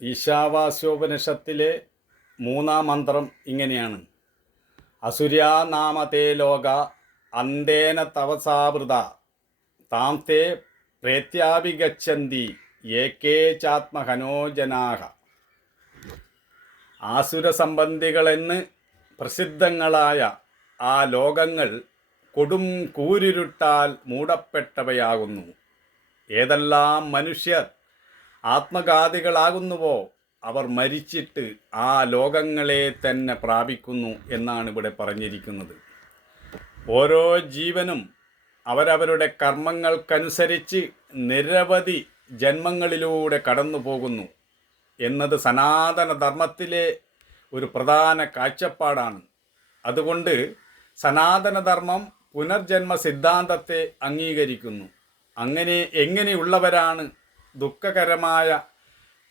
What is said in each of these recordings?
ഈശാവാസ്യോപനിഷത്തിലെ മൂന്നാം മന്ത്രം ഇങ്ങനെയാണ്. അസുര്യാനാമതേ ലോക അന്തേന തവസാവൃത താം തേ പ്രേത്യാഭിഗച്ഛന്തി ഏകേ ചാത്മഹനോജനാഹ ആസുര സംബന്ധികളെന്ന് പ്രസിദ്ധങ്ങളായ ആ ലോകങ്ങൾ കൊടും കൂരിരുട്ടാൽ മൂടപ്പെട്ടവയാകുന്നു. ഏതെല്ലാം മനുഷ്യർ ആത്മഘാതികളാകുന്നുവോ? അവർ മരിച്ചിട്ട് ആ ലോകങ്ങളെ തന്നെ പ്രാപിക്കുന്നു എന്നാണ് ഇവിടെ പറഞ്ഞിരിക്കുന്നത്. ഓരോ ജീവനും അവരവരുടെ കർമ്മങ്ങൾക്കനുസരിച്ച് നിരവധി ജന്മങ്ങളിലൂടെ കടന്നു പോകുന്നു എന്നത് സനാതന ധർമ്മത്തിലെ ഒരു പ്രധാന കാഴ്ചപ്പാടാണ്. അതുകൊണ്ട് സനാതനധർമ്മം പുനർജന്മ സിദ്ധാന്തത്തെ അംഗീകരിക്കുന്നു. അങ്ങനെ എങ്ങനെയുള്ളവരാണ് ദുഃഖകരമായ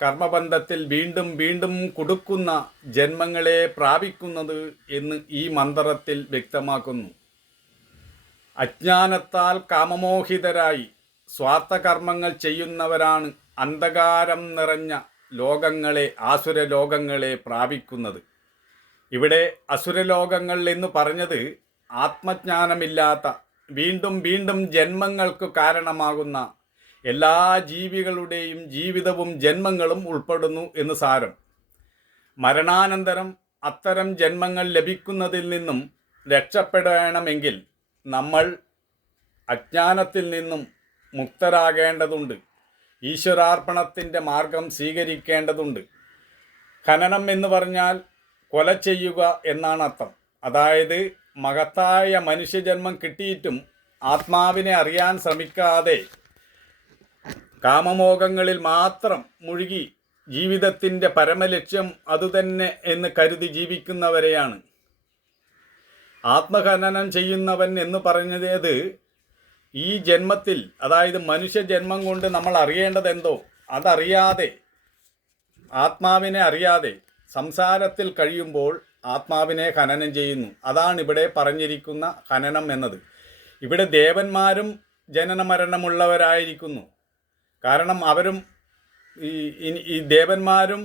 കർമ്മബന്ധത്തിൽ വീണ്ടും വീണ്ടും കൊടുക്കുന്ന ജന്മങ്ങളെ പ്രാപിക്കുന്നത് എന്ന് ഈ മന്ത്രത്തിൽ വ്യക്തമാക്കുന്നു. അജ്ഞാനത്താൽ കാമമോഹിതരായി സ്വാർത്ഥകർമ്മങ്ങൾ ചെയ്യുന്നവരാണ് അന്ധകാരം നിറഞ്ഞ ലോകങ്ങളെ ആസുര ലോകങ്ങളെ പ്രാപിക്കുന്നത്. ഇവിടെ അസുരലോകങ്ങൾ എന്ന് പറഞ്ഞത് ആത്മജ്ഞാനമില്ലാത്ത വീണ്ടും വീണ്ടും ജന്മങ്ങൾക്ക് കാരണമാകുന്ന എല്ലാ ജീവികളുടെയും ജീവിതവും ജന്മങ്ങളും ഉൾപ്പെടുന്നു എന്ന് സാരം. മരണാനന്തരം അത്തരം ജന്മങ്ങൾ ലഭിക്കുന്നതിൽ നിന്നും രക്ഷപ്പെടണമെങ്കിൽ നമ്മൾ അജ്ഞാനത്തിൽ നിന്നും മുക്തരാകേണ്ടതുണ്ട്. ഈശ്വരാർപ്പണത്തിന്റെ മാർഗം സ്വീകരിക്കേണ്ടതുണ്ട്. ഖനനം എന്ന് പറഞ്ഞാൽ കൊല ചെയ്യുക എന്നാണ് അർത്ഥം. അതായത് മഹത്തായ മനുഷ്യജന്മം കിട്ടിയിട്ടും ആത്മാവിനെ അറിയാൻ ശ്രമിക്കാതെ കാമമോഹങ്ങളിൽ മാത്രം മുഴുകി ജീവിതത്തിന്റെ പരമലക്ഷ്യം അതുതന്നെ എന്ന് കരുതി ജീവിക്കുന്നവരെയാണ്. ആത്മഖനനം ചെയ്യുന്നവൻ എന്ന് പറഞ്ഞത് ഈ ജന്മത്തിൽ അതായത് മനുഷ്യ ജന്മം കൊണ്ട് നമ്മൾ അറിയേണ്ടതെന്തോ അതറിയാതെ ആത്മാവിനെ അറിയാതെ സംസാരത്തിൽ കഴിയുമ്പോൾ ആത്മാവിനെ ഖനനം ചെയ്യുന്നു. അതാണ് ഇവിടെ പറഞ്ഞിരിക്കുന്ന ഖനനം എന്നത്. ഇവിടെ ദേവന്മാരും ജനന മരണമുള്ളവരായിരിക്കുന്നു കാരണം അവരും ഈ ഈ ദേവന്മാരും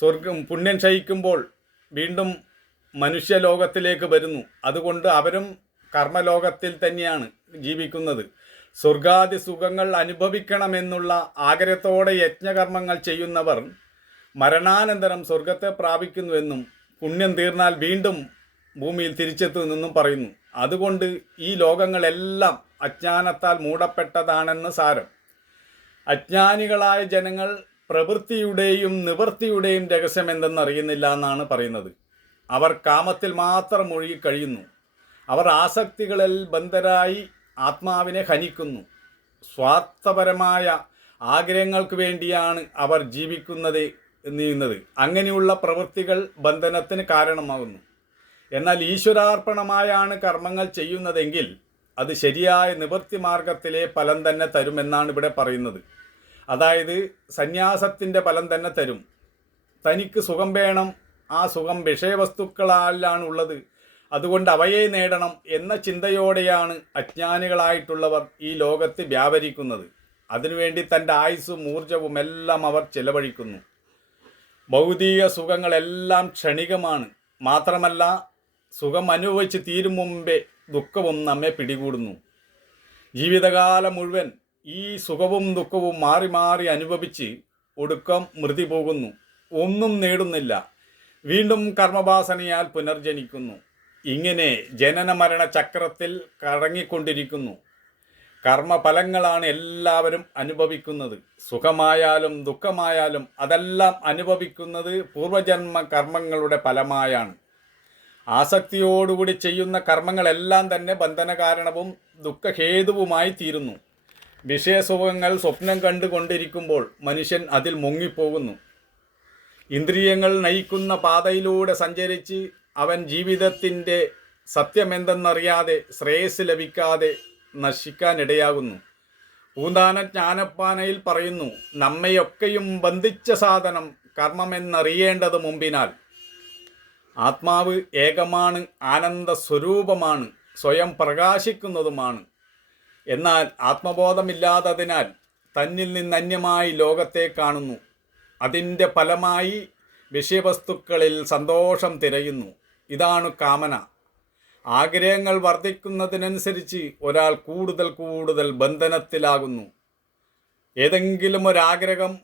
സ്വർഗം പുണ്യം ക്ഷയിക്കുമ്പോൾ വീണ്ടും മനുഷ്യലോകത്തിലേക്ക് വരുന്നു. അതുകൊണ്ട് അവരും കർമ്മലോകത്തിൽ തന്നെയാണ് ജീവിക്കുന്നത്. സ്വർഗാദി സുഖങ്ങൾ അനുഭവിക്കണമെന്നുള്ള ആഗ്രഹത്തോടെ യജ്ഞകർമ്മങ്ങൾ ചെയ്യുന്നവർ മരണാനന്തരം സ്വർഗത്തെ പ്രാപിക്കുന്നുവെന്നും പുണ്യം തീർന്നാൽ വീണ്ടും ഭൂമിയിൽ തിരിച്ചെത്തുന്നെന്നും പറയുന്നു. അതുകൊണ്ട് ഈ ലോകങ്ങളെല്ലാം അജ്ഞാനത്താൽ മൂടപ്പെട്ടതാണെന്ന് സാരം. അജ്ഞാനികളായ ജനങ്ങൾ പ്രവൃത്തിയുടെയും നിവൃത്തിയുടെയും രഹസ്യം എന്തെന്നറിയുന്നില്ല എന്നാണ് പറയുന്നത്. അവർ കാമത്തിൽ മാത്രം മുഴുകി കഴിയുന്നു. അവർ ആസക്തികളിൽ ബന്ധരായി ആത്മാവിനെ ഹനിക്കുന്നു. സ്വാർത്ഥപരമായ ആഗ്രഹങ്ങൾക്ക് വേണ്ടിയാണ് അവർ ജീവിക്കുന്നത് നീങ്ങുന്നത് അങ്ങനെയുള്ള പ്രവൃത്തികൾ ബന്ധനത്തിന് കാരണമാകുന്നു. എന്നാൽ ഈശ്വരാർപ്പണമായാണ് കർമ്മങ്ങൾ ചെയ്യുന്നതെങ്കിൽ അത് ശരിയായ നിവൃത്തി മാർഗത്തിലെ ഫലം തന്നെ തരുമെന്നാണ് ഇവിടെ പറയുന്നത്. അതായത് സന്യാസത്തിന്റെ ഫലം തന്നെ തരും. തനിക്ക് സുഖം വേണം. ആ സുഖം വിഷയവസ്തുക്കളാലാണ് ഉള്ളത്. അതുകൊണ്ട് അവയെ നേടണം എന്ന ചിന്തയോടെയാണ് അജ്ഞാനികളായിട്ടുള്ളവർ ഈ ലോകത്ത് വ്യാപരിക്കുന്നത്. അതിനുവേണ്ടി തന്റെ ആയുസ്സും ഊർജവും എല്ലാം അവർ ചെലവഴിക്കുന്നു. ഭൗതിക സുഖങ്ങളെല്ലാം ക്ഷണികമാണ്. മാത്രമല്ല സുഖം അനുഭവിച്ച് തീരും മുമ്പേ ദുഃഖവും നമ്മെ പിടികൂടുന്നു. ജീവിതകാലം മുഴുവൻ ഈ സുഖവും ദുഃഖവും മാറി മാറി അനുഭവിച്ച് ഒടുക്കം മൃതി പോകുന്നു. ഒന്നും നേടുന്നില്ല. വീണ്ടും കർമ്മവാസനയാൽ പുനർജനിക്കുന്നു. ഇങ്ങനെ ജനന മരണ ചക്രത്തിൽ കറങ്ങിക്കൊണ്ടിരിക്കുന്നു. കർമ്മഫലങ്ങളാണ് എല്ലാവരും അനുഭവിക്കുന്നത്. സുഖമായാലും ദുഃഖമായാലും അതെല്ലാം അനുഭവിക്കുന്നത് പൂർവജന്മ കർമ്മങ്ങളുടെ ഫലമായാണ്. ആസക്തിയോടുകൂടി ചെയ്യുന്ന കർമ്മങ്ങളെല്ലാം തന്നെ ബന്ധനകാരണവും ദുഃഖഹേതുവുമായി തീരുന്നു. വിഷയസുഖങ്ങൾ സ്വപ്നം കണ്ടുകൊണ്ടിരിക്കുമ്പോൾ മനുഷ്യൻ അതിൽ മുങ്ങിപ്പോകുന്നു. ഇന്ദ്രിയങ്ങൾ നയിക്കുന്ന പാതയിലൂടെ സഞ്ചരിച്ച് അവൻ ജീവിതത്തിന്റെ സത്യമെന്തെന്നറിയാതെ ശ്രേയസ് ലഭിക്കാതെ നശിക്കാനിടയാകുന്നു. പൂന്താന ജ്ഞാനപ്പാനയിൽ പറയുന്നു നമ്മയൊക്കെയും ബന്ധിച്ച സാധനം കർമ്മമെന്നറിയേണ്ടത് മുമ്പിനാൽ ആത്മാവ് ഏകമാണ് ആനന്ദ സ്വരൂപമാണ് സ്വയം പ്രകാശിക്കുന്നതുമാണ്. എന്നാൽ ആത്മബോധമില്ലാത്തതിനാൽ തന്നിൽ നിന്ന് അന്യമായി ലോകത്തെ കാണുന്നു. അതിന്റെ ഫലമായി വിഷയവസ്തുക്കളിൽ സന്തോഷം തിരയുന്നു. ഇതാണ് കാമന. ആഗ്രഹങ്ങൾ വർദ്ധിക്കുന്നതിനനുസരിച്ച് ഒരാൾ കൂടുതൽ കൂടുതൽ ബന്ധനത്തിലാകുന്നു. ഏതെങ്കിലും ഒരാഗ്രഹം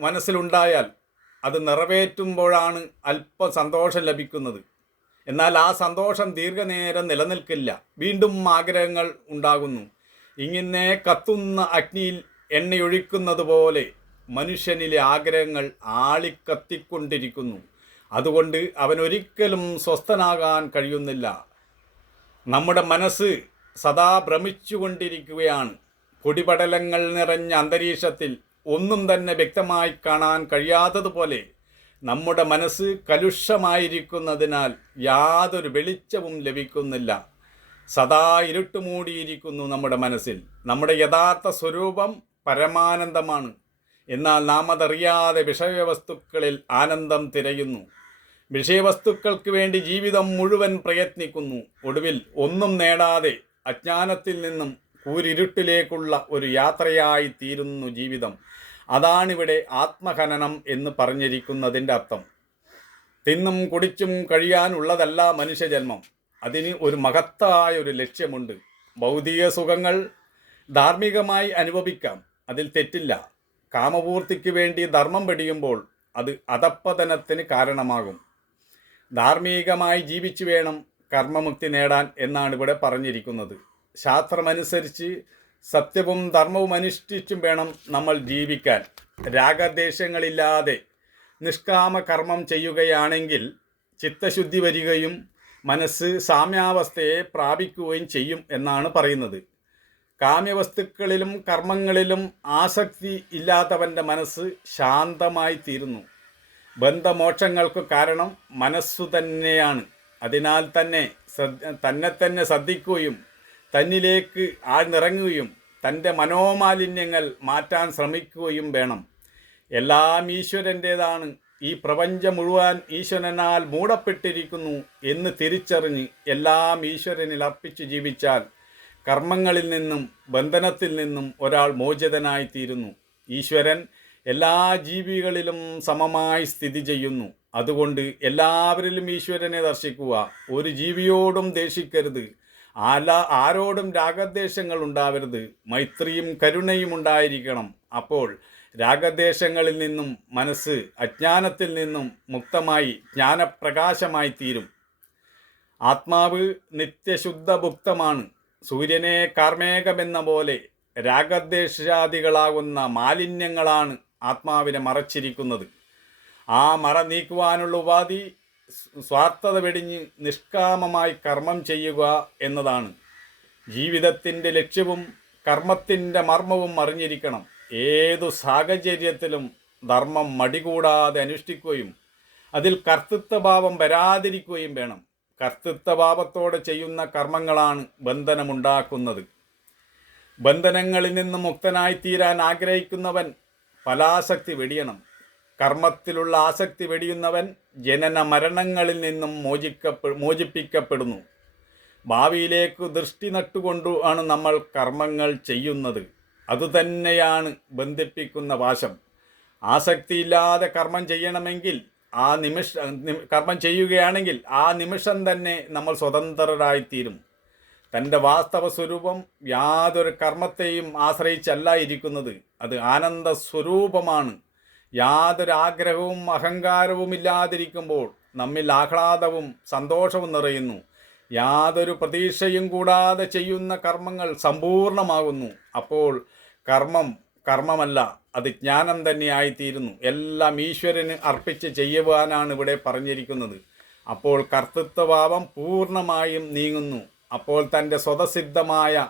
മനസ്സിലുണ്ടായാൽ അത് നിറവേറ്റുമ്പോഴാണ് അല്പ സന്തോഷം ലഭിക്കുന്നത്. എന്നാൽ ആ സന്തോഷം ദീർഘനേരം നിലനിൽക്കില്ല. വീണ്ടും ആഗ്രഹങ്ങൾ ഉണ്ടാകുന്നു. ഇങ്ങനെ കത്തുന്ന അഗ്നിയിൽ എണ്ണയൊഴിക്കുന്നത് പോലെ മനുഷ്യനിലെ ആഗ്രഹങ്ങൾ ആളിക്കത്തിക്കൊണ്ടിരിക്കുന്നു. അതുകൊണ്ട് അവനൊരിക്കലും സ്വസ്ഥനാകാൻ കഴിയുന്നില്ല. നമ്മുടെ മനസ്സ് സദാ ഭ്രമിച്ചുകൊണ്ടിരിക്കുകയാണ്. പൊടിപടലങ്ങൾ നിറഞ്ഞ അന്തരീക്ഷത്തിൽ ഒന്നും തന്നെ വ്യക്തമായി കാണാൻ കഴിയാത്തതുപോലെ നമ്മുടെ മനസ്സ് കലുഷമായിരിക്കുന്നതിനാൽ യാതൊരു വെളിച്ചവും ലഭിക്കുന്നില്ല. സദാ ഇരുട്ടുമൂടിയിരിക്കുന്നു നമ്മുടെ മനസ്സിൽ. നമ്മുടെ യഥാർത്ഥ സ്വരൂപം പരമാനന്ദമാണ്. എന്നാൽ നാം അതറിയാതെ വിഷയവസ്തുക്കളിൽ ആനന്ദം തിരയുന്നു. വിഷയവസ്തുക്കൾക്ക് വേണ്ടി ജീവിതം മുഴുവൻ പ്രയത്നിക്കുന്നു. ഒടുവിൽ ഒന്നും നേടാതെ അജ്ഞാനത്തിൽ നിന്നും കൂരിരുട്ടിലേക്കുള്ള ഒരു യാത്രയായി തീരുന്നു ജീവിതം. അതാണിവിടെ ആത്മഖനനം എന്ന് പറഞ്ഞിരിക്കുന്നതിന്റെ അർത്ഥം. തിന്നും കുടിച്ചും കഴിയാനുള്ളതല്ല മനുഷ്യജന്മം. അതിന് ഒരു മഹത്തായ ഒരു ലക്ഷ്യമുണ്ട്. ഭൗതിക സുഖങ്ങൾ ധാർമ്മികമായി അനുഭവിക്കാം. അതിൽ തെറ്റില്ല. കാമപൂർത്തിക്ക് വേണ്ടി ധർമ്മം വെടിയുമ്പോൾ അത് അധപ്പതനത്തിന് കാരണമാകും. ധാർമ്മികമായി ജീവിച്ചു വേണം കർമ്മമുക്തി നേടാൻ എന്നാണ് ഇവിടെ പറഞ്ഞിരിക്കുന്നത്. ശാസ്ത്രമനുസരിച്ച് സത്യവും ധർമ്മവും അനുഷ്ഠിച്ചും വേണം നമ്മൾ ജീവിക്കാൻ. രാഗദ്വേഷങ്ങളില്ലാതെ നിഷ്കാമ കർമ്മം ചെയ്യുകയാണെങ്കിൽ ചിത്തശുദ്ധി വരികയും മനസ്സ് സാമ്യാവസ്ഥയെ പ്രാപിക്കുകയും ചെയ്യും എന്നാണ് പറയുന്നത്. കാമ്യവസ്തുക്കളിലും കർമ്മങ്ങളിലും ആസക്തി ഇല്ലാത്തവന്റെ മനസ്സ് ശാന്തമായി തീരുന്നു. ബന്ധമോക്ഷങ്ങൾക്ക് കാരണം മനസ്സു തന്നെയാണ്. അതിനാൽ തന്നെ തന്നെ തന്നെ ശ്രദ്ധിക്കുകയും തന്നിലേക്ക് ആഴ്ന്നിറങ്ങുകയും തന്റെ മനോമാലിന്യങ്ങൾ മാറ്റാൻ ശ്രമിക്കുകയും വേണം. എല്ലാം ഈശ്വരന്റേതാണ് ഈ പ്രപഞ്ചം മുഴുവൻ ഈശ്വരനാൽ മൂടപ്പെട്ടിരിക്കുന്നു എന്ന് തിരിച്ചറിഞ്ഞ് എല്ലാം ഈശ്വരനിൽ അർപ്പിച്ച് ജീവിച്ചാൽ കർമ്മങ്ങളിൽ നിന്നും ബന്ധനത്തിൽ നിന്നും ഒരാൾ മോചിതനായി തീരുന്നു ഈശ്വരൻ എല്ലാ ജീവികളിലും സമമായി സ്ഥിതി ചെയ്യുന്നു. അതുകൊണ്ട് എല്ലാവരിലും ഈശ്വരനെ ദർശിക്കുക ഒരു ജീവിയോടും ദേഷിക്കരുത്. ആല ആരോടും രാഗദ്വേഷങ്ങൾ ഉണ്ടാവരുത്. മൈത്രിയും കരുണയും ഉണ്ടായിരിക്കണം. അപ്പോൾ രാഗദ്വേഷങ്ങളിൽ നിന്നും മനസ്സ് അജ്ഞാനത്തിൽ നിന്നും മുക്തമായി ജ്ഞാനപ്രകാശമായി തീരും. ആത്മാവ് നിത്യശുദ്ധ നിത്യശുദ്ധഭുക്തമാണ്. സൂര്യനെ കാർമേകമെന്ന പോലെ രാഗദ്വേഷാദികളാകുന്ന മാലിന്യങ്ങളാണ് ആത്മാവിനെ മറച്ചിരിക്കുന്നത്. ആ മറ നീക്കുവാനുള്ള ഉപാധി സ്വാർത്ഥത വെടിഞ്ഞ് നിഷ്കാമമായി കർമ്മം ചെയ്യുക എന്നതാണ്. ജീവിതത്തിന്റെ ലക്ഷ്യവും കർമ്മത്തിന്റെ മർമ്മവും അറിഞ്ഞിരിക്കണം. ഏതു സാഹചര്യത്തിലും ധർമ്മം മടികൂടാതെ അനുഷ്ഠിക്കുകയും അതിൽ കർത്തൃത്വഭാവം വരാതിരിക്കുകയും വേണം. കർത്തൃത്വഭാവത്തോടെ ചെയ്യുന്ന കർമ്മങ്ങളാണ് ബന്ധനമുണ്ടാക്കുന്നത്. ബന്ധനങ്ങളിൽ നിന്ന് മുക്തനായി തീരാൻ ആഗ്രഹിക്കുന്നവൻ ഫലാസക്തി വെടിയണം. കർമ്മത്തിലുള്ള ആസക്തി വെടിയുന്നവൻ ജനന മരണങ്ങളിൽ നിന്നും മോചിക്കപ്പെ മോചിപ്പിക്കപ്പെടുന്നു. ഭാവിയിലേക്ക് ദൃഷ്ടി നട്ടുകൊണ്ടു ആണ് നമ്മൾ കർമ്മങ്ങൾ ചെയ്യുന്നത്. അതുതന്നെയാണ് ബന്ധിപ്പിക്കുന്ന വാശം. ആസക്തിയില്ലാതെ കർമ്മം ചെയ്യണമെങ്കിൽ ആ നിമിഷ കർമ്മം ചെയ്യുകയാണെങ്കിൽ ആ നിമിഷം തന്നെ നമ്മൾ സ്വതന്ത്രരായിത്തീരും. തന്റെ വാസ്തവ സ്വരൂപം യാതൊരു കർമ്മത്തെയും ആശ്രയിച്ചല്ല ഇരിക്കുന്നത് അത് ആനന്ദ സ്വരൂപമാണ് യാതൊരു ആഗ്രഹവും അഹങ്കാരവും ഇല്ലാതിരിക്കുമ്പോൾ നമ്മിൽ ആഹ്ലാദവും സന്തോഷവും നിറയുന്നു. യാതൊരു പ്രതീക്ഷയും കൂടാതെ ചെയ്യുന്ന കർമ്മങ്ങൾ സമ്പൂർണമാകുന്നു. അപ്പോൾ കർമ്മം കർമ്മമല്ല അത് ജ്ഞാനം തന്നെയായിത്തീരുന്നു. എല്ലാം ഈശ്വരന് അർപ്പിച്ച് ചെയ്യുവാനാണ് ഇവിടെ പറഞ്ഞിരിക്കുന്നത്. അപ്പോൾ കർത്തൃത്വഭാവം പൂർണമായും നീങ്ങുന്നു. അപ്പോൾ തന്റെ സ്വതസിദ്ധമായ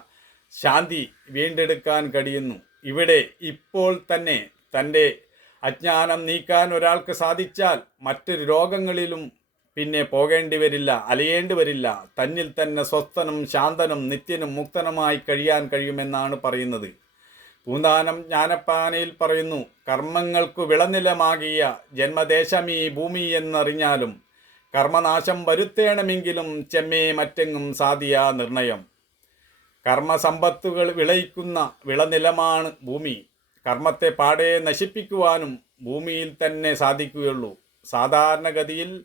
ശാന്തി വീണ്ടെടുക്കാൻ കഴിയുന്നു. ഇവിടെ ഇപ്പോൾ തന്നെ തന്റെ അജ്ഞാനം നീക്കാൻ ഒരാൾക്ക് സാധിച്ചാൽ മറ്റൊരു രോഗങ്ങളിലും പിന്നെ പോകേണ്ടി വരില്ല അലയേണ്ടി വരില്ല. തന്നിൽ തന്നെ സ്വസ്ഥനും ശാന്തനും നിത്യനും മുക്തനുമായി കഴിയാൻ കഴിയുമെന്നാണ് പറയുന്നത്. പൂന്താനം ജ്ഞാനപ്പാനയിൽ പറയുന്നു കർമ്മങ്ങൾക്കു വിളനിലമാകിയ ജന്മദേശമീ ഭൂമി എന്നറിഞ്ഞാലും കർമ്മനാശം വരുത്തേണമെങ്കിലും ചെമ്മേ മറ്റെങ്ങും സാധിയ നിർണയം. കർമ്മസമ്പത്തുകൾ വിളയിക്കുന്ന വിളനിലമാണ് ഭൂമി. കർമ്മത്തെ പാടെ നശിപ്പിക്കുവാനും ഭൂമിയിൽ തന്നെ സാധിക്കുകയുള്ളൂ. സാധാരണഗതിയിൽ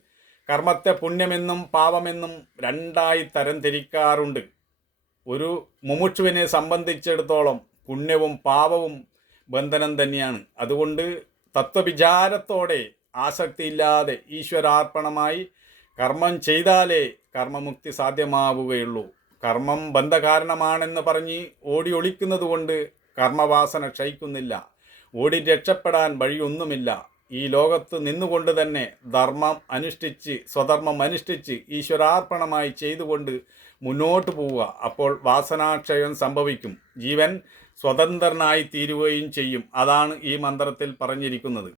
കർമ്മത്തെ പുണ്യമെന്നും പാപമെന്നും രണ്ടായി തരം തിരിക്കാറുണ്ട്. ഒരു മുമുക്ഷുവിനെ സംബന്ധിച്ചിടത്തോളം പുണ്യവും പാപവും ബന്ധനം തന്നെയാണ്. അതുകൊണ്ട് തത്വവിചാരത്തോടെ ആസക്തിയില്ലാതെ ഈശ്വരാർപ്പണമായി കർമ്മം ചെയ്താലേ കർമ്മമുക്തി സാധ്യമാവുകയുള്ളൂ. കർമ്മം ബന്ധകാരണമാണെന്ന് പറഞ്ഞ് ഓടി കൊണ്ട് കർമ്മവാസന ക്ഷയിക്കുന്നില്ല. ഓടി രക്ഷപ്പെടാൻ വഴിയൊന്നുമില്ല. ഈ ലോകത്ത് നിന്നുകൊണ്ട് തന്നെ ധർമ്മം അനുഷ്ഠിച്ച് സ്വധർമ്മം അനുഷ്ഠിച്ച് ഈശ്വരാർപ്പണമായി ചെയ്തുകൊണ്ട് മുന്നോട്ട് പോവുക. അപ്പോൾ വാസനാക്ഷയം സംഭവിക്കും. ജീവൻ സ്വതന്ത്രനായി തീരുകയും ചെയ്യും. അതാണ് ഈ മന്ത്രത്തിൽ പറഞ്ഞിരിക്കുന്നത്.